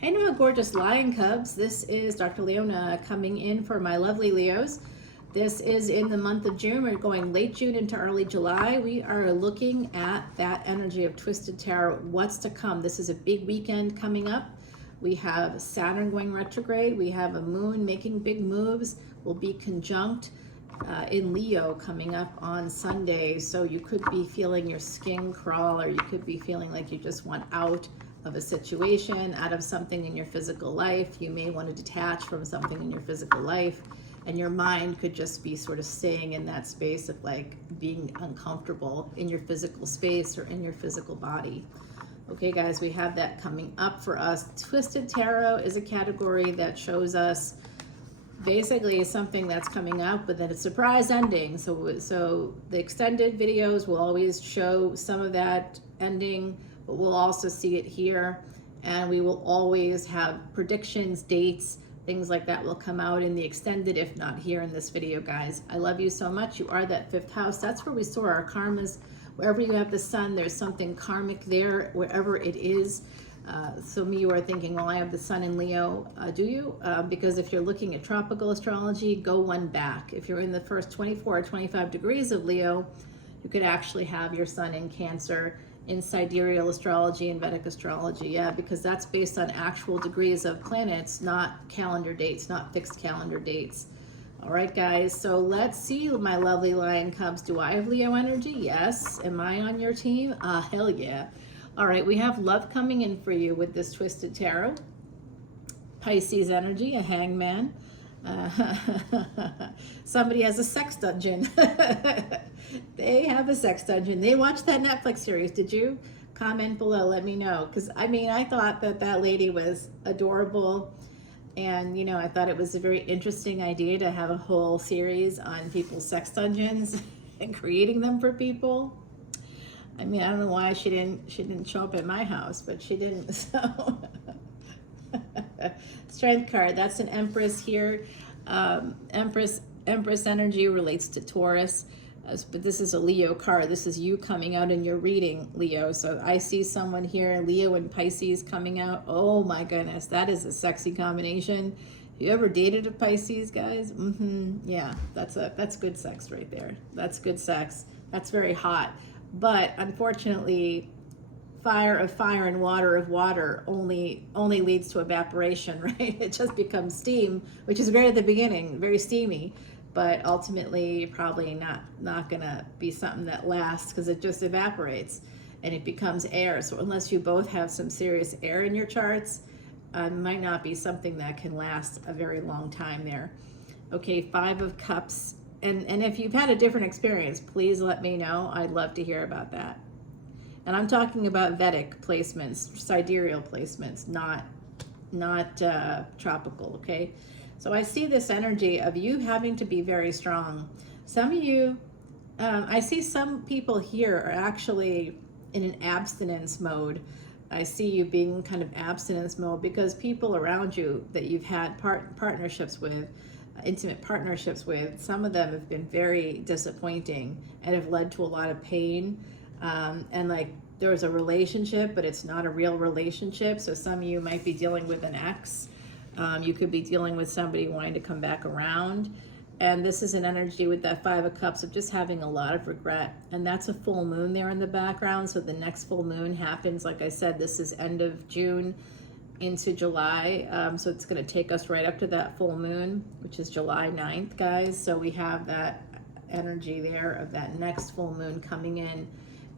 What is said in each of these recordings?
Hey now, gorgeous lion cubs. This is Dr. Leona coming in for my lovely Leos. This is in the month of June. We're going late June into early July. We are looking at that energy of Twisted Tarot, what's to come. This is a big weekend coming up. We have Saturn going retrograde. We have a moon making big moves. We'll be conjunct in Leo coming up on Sunday. So you could be feeling your skin crawl, or you could be feeling like you just want out of a situation, out of something in your physical life. You may want to detach from something in your physical life, and your mind could just be sort of staying in that space of like being uncomfortable in your physical space or in your physical body. Okay guys, we have that coming up for us. Twisted Tarot is a category that shows us basically something that's coming up, but then a surprise ending. So the extended videos will always show some of that ending, but we'll also see it here, and we will always have predictions, dates, things like that will come out in the extended, if not here in this video, guys. I love you so much. You are that fifth house. That's where we store our karmas. Wherever you have the sun, there's something karmic there, wherever it is. Some of you are thinking, well, I have the sun in Leo. Do you? Because if you're looking at tropical astrology, go one back. If you're in the first 24 or 25 degrees of Leo, you could actually have your sun in Cancer in sidereal astrology and Vedic astrology. Yeah, because that's based on actual degrees of planets, not calendar dates, not fixed calendar dates. All right, guys, so let's see, my lovely lion cubs. Do I have Leo energy? Yes. Am I on your team? Hell yeah. All right, we have love coming in for you with this Twisted Tarot. Pisces energy, a hangman. Somebody has a sex dungeon. They have a sex dungeon. They watched that Netflix series. Did you? Comment below, let me know. Because I mean, I thought that lady was adorable, and you know, I thought it was a very interesting idea to have a whole series on people's sex dungeons and creating them for people. I mean, I don't know why she didn't show up at my house, but she didn't. So Strength card, that's an Empress here. Empress energy relates to Taurus, but this is a Leo card. This is you coming out in your reading, Leo. So I see someone here, Leo and Pisces coming out. Oh my goodness, that is a sexy combination. Have you ever dated a Pisces, guys? Yeah, that's good sex right there. That's good sex. That's very hot. But unfortunately, fire of fire and water of water only leads to evaporation, right? It just becomes steam, which is great at the beginning, very steamy, but ultimately probably not gonna be something that lasts, because it just evaporates and it becomes air. So unless you both have some serious air in your charts, it might not be something that can last a very long time there. Okay, Five of Cups. And if you've had a different experience, please let me know. I'd love to hear about that. And I'm talking about Vedic placements, sidereal placements, not tropical, okay? So I see this energy of you having to be very strong. Some of you, I see some people here are actually in an abstinence mode. I see you being kind of abstinence mode because people around you that you've had partnerships with, intimate partnerships with, some of them have been very disappointing and have led to a lot of pain. And like there was a relationship, but it's not a real relationship. So some of you might be dealing with an ex. You could be dealing with somebody wanting to come back around. And this is an energy with that Five of Cups of just having a lot of regret. And that's a full moon there in the background. So the next full moon happens, like I said, this is end of June into July. So it's going to take us right up to that full moon, which is July 9th, guys. So we have that energy there of that next full moon coming in.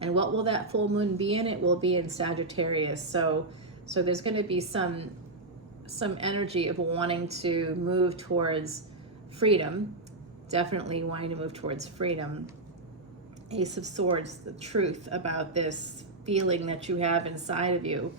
And what will that full moon be in? It will be in Sagittarius. So there's going to be some energy of wanting to move towards freedom. Definitely wanting to move towards freedom. Ace of Swords, the truth about this feeling that you have inside of you.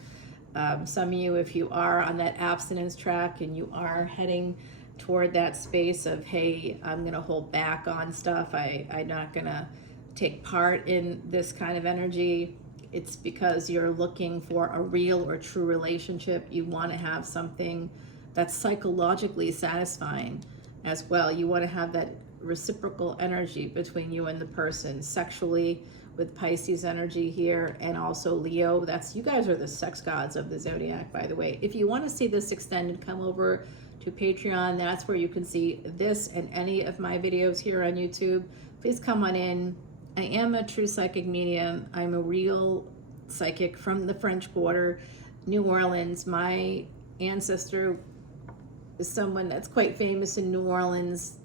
Some of you, if you are on that abstinence track and you are heading toward that space of, hey, I'm going to hold back on stuff. I'm not going to take part in this kind of energy. It's because you're looking for a real or true relationship. You want to have something that's psychologically satisfying as well. You want to have that reciprocal energy between you and the person, sexually with Pisces energy here, and also Leo. That's, you guys are the sex gods of the zodiac, by the way. If you want to see this extended, come over to Patreon. That's where you can see this and any of my videos here on YouTube. Please come on in. I am a true psychic medium. I'm a real psychic from the French Quarter, New Orleans. My ancestor is someone that's quite famous in New Orleans.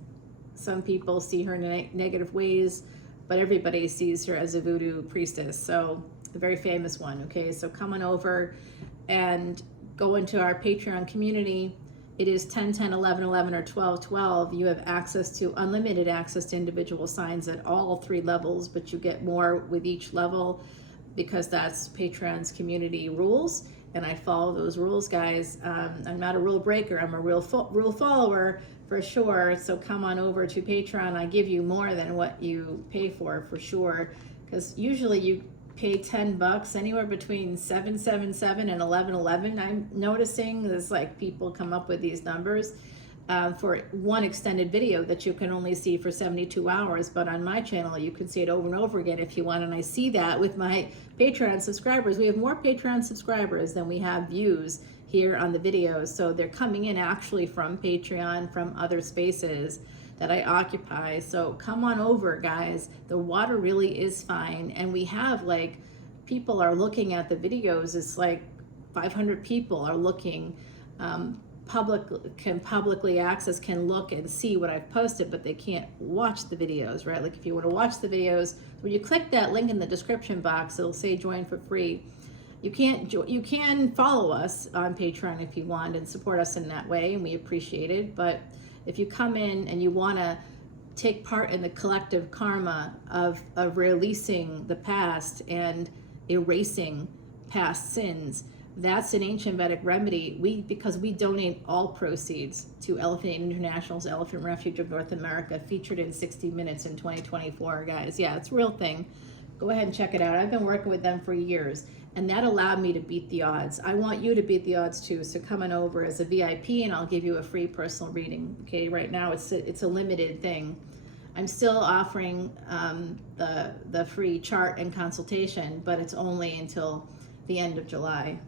Some people see her in negative ways, but everybody sees her as a voodoo priestess. So a very famous one. Okay, so come on over and go into our Patreon community. It is 10, 10, 11, 11, or 12, 12. You have access to unlimited access to individual signs at all 3 levels, but you get more with each level because that's Patreon's community rules, and I follow those rules, guys. I'm not a rule breaker. I'm a rule follower for sure. So come on over to Patreon. I give you more than what you pay for sure, because usually you pay $10, anywhere between 777 and 1111. I'm noticing there's like people come up with these numbers for one extended video that you can only see for 72 hours, but on my channel you can see it over and over again if you want. And I see that with my Patreon subscribers. We have more Patreon subscribers than we have views here on the videos, so they're coming in actually from Patreon, from other spaces that I occupy. So come on over, guys. The water really is fine, and we have, like, people are looking at the videos. It's like 500 people are looking. Publicly access can look and see what I've posted, but they can't watch the videos, right? Like if you want to watch the videos, when you click that link in the description box, it'll say join for free. You can follow us on Patreon if you want and support us in that way, and we appreciate it. But if you come in and you want to take part in the collective karma of releasing the past and erasing past sins, that's an ancient Vedic remedy. Because we donate all proceeds to Elephant International's Elephant Refuge of North America, featured in 60 Minutes in 2024, guys. Yeah, it's a real thing. Go ahead and check it out. I've been working with them for years, and that allowed me to beat the odds. I want you to beat the odds too, so come on over as a VIP and I'll give you a free personal reading. Okay, right now it's a limited thing. I'm still offering the free chart and consultation, but it's only until the end of July.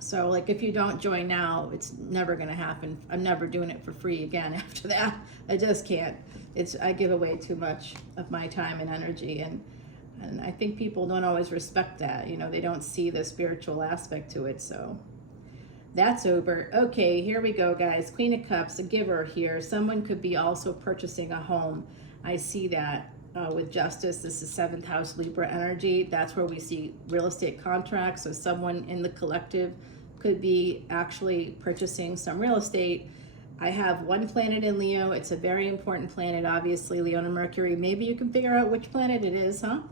So like if you don't join now, it's never going to happen. I'm never doing it for free again after that. I just can't. I give away too much of my time and energy, and I think people don't always respect that. You know, they don't see the spiritual aspect to it. So that's over. Okay, here we go, guys. Queen of Cups, a giver here. Someone could be also purchasing a home. I see that with Justice. This is 7th house Libra energy. That's where we see real estate contracts. So someone in the collective could be actually purchasing some real estate. I have one planet in Leo. It's a very important planet, obviously, Leona Mercury. Maybe you can figure out which planet it is, huh?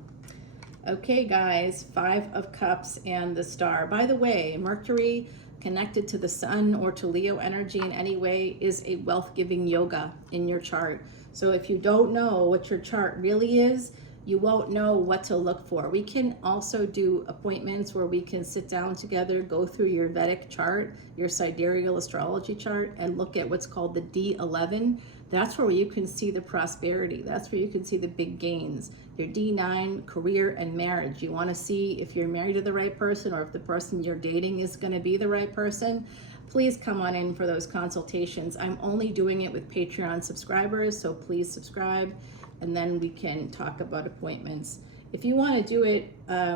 Okay, guys, 5 of Cups and the Star. By the way, Mercury connected to the Sun or to Leo energy in any way is a wealth-giving yoga in your chart. So if you don't know what your chart really is, you won't know what to look for. We can also do appointments where we can sit down together, go through your Vedic chart, your sidereal astrology chart, and look at what's called the D11. That's where you can see the prosperity. That's where you can see the big gains. Your D9, career and marriage. You want to see if you're married to the right person or if the person you're dating is going to be the right person. Please come on in for those consultations. I'm only doing it with Patreon subscribers, so please subscribe, and then we can talk about appointments. If you want to do it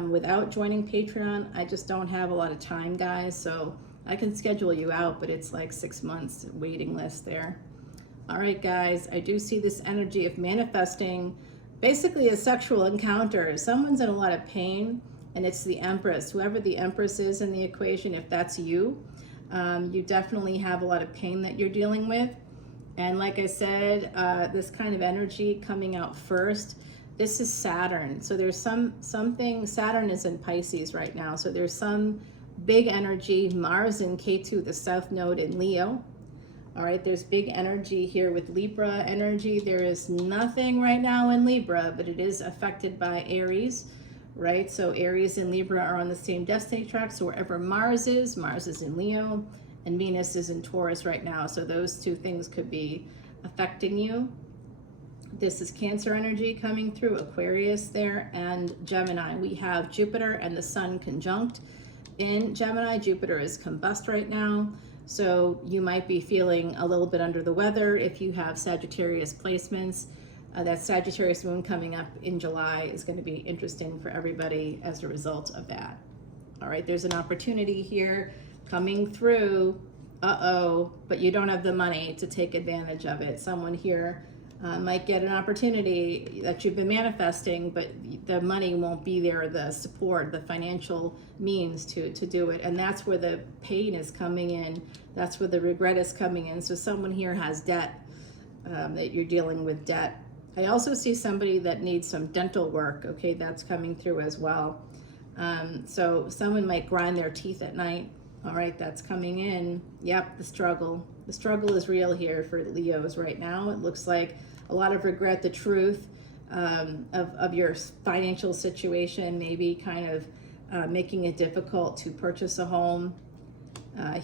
without joining Patreon, I just don't have a lot of time, guys, so I can schedule you out, but it's like 6 months waiting list there. All right, guys, I do see this energy of manifesting basically a sexual encounter. Someone's in a lot of pain, and it's the Empress. Whoever the Empress is in the equation, if that's you, you definitely have a lot of pain that you're dealing with. And like I said, this kind of energy coming out first, this is Saturn. So there's something, Saturn is in Pisces right now. So there's some big energy, Mars and Ketu, the South Node in Leo. All right, there's big energy here with Libra energy. There is nothing right now in Libra, but it is affected by Aries, right? So Aries and Libra are on the same destiny track. So wherever Mars is in Leo, and Venus is in Taurus right now. So those two things could be affecting you. This is Cancer energy coming through, Aquarius there, and Gemini. We have Jupiter and the Sun conjunct in Gemini. Jupiter is combust right now, so you might be feeling a little bit under the weather if you have Sagittarius placements. That Sagittarius moon coming up in July is going to be interesting for everybody as a result of that. All right, there's an opportunity here coming through. But you don't have the money to take advantage of it. Someone here might get an opportunity that you've been manifesting, but the money won't be there, the support, the financial means to do it. And that's where the pain is coming in. That's where the regret is coming in. So someone here has debt, that you're dealing with debt. I also see somebody that needs some dental work. Okay, that's coming through as well. So someone might grind their teeth at night. All right, that's coming in. Yep, the struggle. The struggle is real here for Leos right now. It looks like a lot of regret, the truth of your financial situation, maybe kind of making it difficult to purchase a home.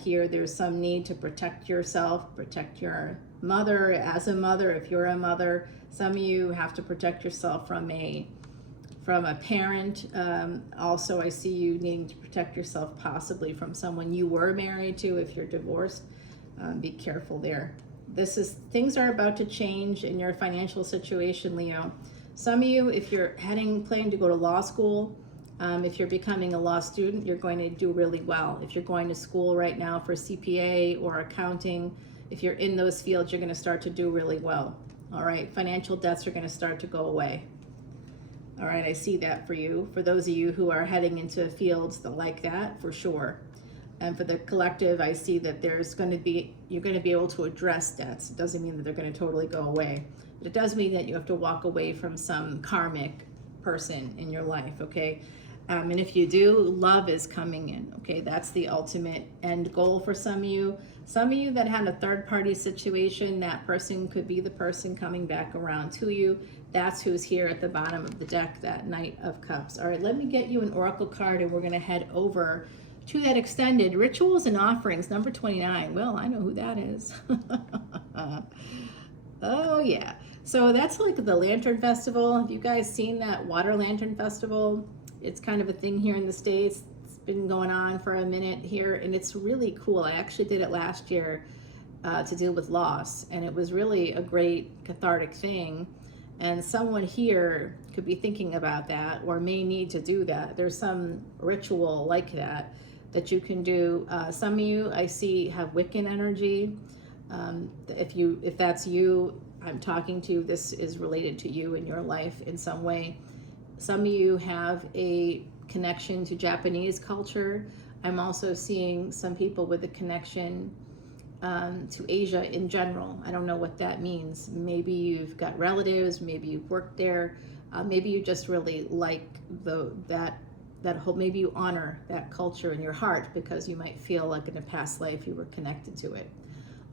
Here, there's some need to protect yourself, protect your mother as a mother. If you're a mother, some of you have to protect yourself from a parent. Also, I see you needing to protect yourself possibly from someone you were married to if you're divorced. Be careful there. Things are about to change in your financial situation, Leo. Some of you, if you're planning to go to law school, if you're becoming a law student, you're going to do really well. If you're going to school right now for CPA or accounting, if you're in those fields, you're going to start to do really well. All right, financial debts are going to start to go away. All right, I see that for you. For those of you who are heading into fields that like that, for sure. And for the collective, I see that you're going to be able to address debts. It doesn't mean that they're going to totally go away, but it does mean that you have to walk away from some karmic person in your life, okay? And if you do, love is coming in, okay? That's the ultimate end goal for some of you. Some of you that had a third-party situation, that person could be the person coming back around to you. That's who's here at the bottom of the deck, that Knight of Cups. All right, let me get you an oracle card, and we're going to head over to that extended Rituals and Offerings, number 29. Well, I know who that is. Oh, yeah. So that's like the Lantern Festival. Have you guys seen that Water Lantern Festival? It's kind of a thing here in the States. It's been going on for a minute here, and it's really cool. I actually did it last year to deal with loss, and it was really a great cathartic thing. And someone here could be thinking about that or may need to do that. There's some ritual like that you can do. Some of you I see have Wiccan energy. If that's you, I'm talking to you, this is related to you in your life in some way. Some of you have a connection to Japanese culture. I'm also seeing some people with a connection to Asia in general. I don't know what that means. Maybe you've got relatives, maybe you've worked there, maybe you just really like that whole, maybe you honor that culture in your heart because you might feel like in a past life you were connected to it.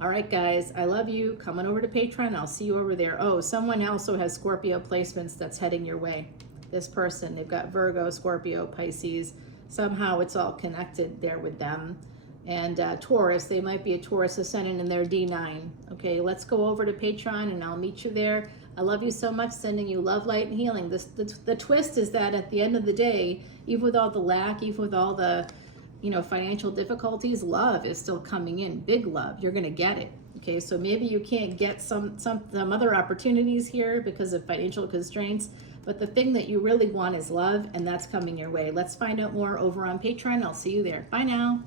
All right, guys, I love you. Come on over to Patreon. I'll see you over there. Oh, someone also has Scorpio placements that's heading your way. This person, they've got Virgo, Scorpio, Pisces. Somehow it's all connected there with them. And Taurus, they might be a Taurus ascendant in their D9. Okay, let's go over to Patreon and I'll meet you there. I love you so much, sending you love, light, and healing. The twist is that at the end of the day, even with all the lack, even with all the financial difficulties, love is still coming in. Big love. You're going to get it. Okay, so maybe you can't get some other opportunities here because of financial constraints, but the thing that you really want is love, and that's coming your way. Let's find out more over on Patreon. I'll see you there. Bye now.